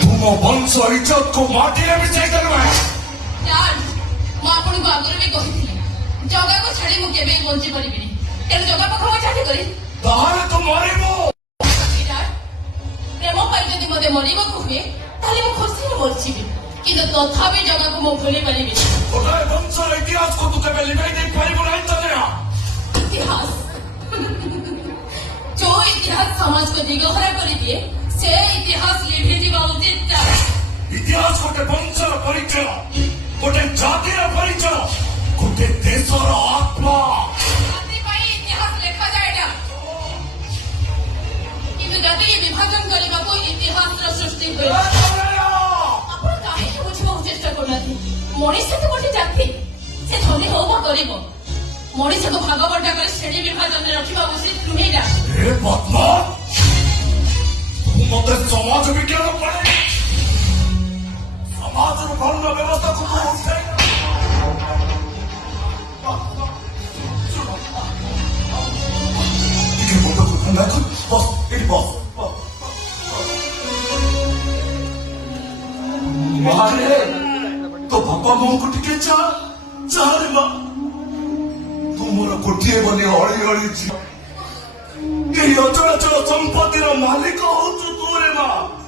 तुम वंश इज्जत को माटी में मिसाई देलु यार ମୁଁ ଆପଣଙ୍କୁ ଆଗରୁ ବି କହିଥିଲି ଜଗାକୁ ଛାଡି ମୁଁ କେବେ ବଞ୍ଚି ପାରିବିନି ତେଣୁ ଜଗା ପାଖ ଚାଲି କରି ତାହେଲେ ତୁ ମରିବୁ ପ୍ରେମ ପାଇଁ ଯଦି ମୋତେ ମରିବାକୁ ହୁଏ ତାହେଲେ ମୁଁ ଖୁସିରେ ମରିଯିବି କିନ୍ତୁ ତଥାପି ଜଗାକୁ ମୁଁ ଭୁଲି ପାରିବିନି ଗୋଟାଏ ବଂଶର ଇତିହାସକୁ ତୁ କେବେ ଲିଭାଇ ଦେଇ ପାରିବୁ ନାହିଁ ତନେରା ଇତିହାସ ଯୋଉ ଇତିହାସ ସମାଜକୁ ଦିଗହରା କରିଦିଏ ସେ ଇତିହାସ ଲିଭିଯିବା ଉଚିତ ଇତିହାସ ଗୋଟେ ବଂଶର ପରିଚୟ गोटे जातिर परिचय गोटे देशर आत्मा इतिहास लेखा जाए किंतु जदि विभाजन करने को इतिहास सृष्टि बुझा चेष्टा करना मनीष तो गोटे जाति से धनी हो गरीब मनीष को भाग बंटा कर श्रेणी विभाजन रखा उचित नुहे मत समाज विज्ञान पढ़े समाज भरण व्यवस्था को तो बापा मो को टिके चाहे माँ तुमर गोटे बने अड़ी अड़ी अचल संपत्तिर मालिक हो तोरे माँ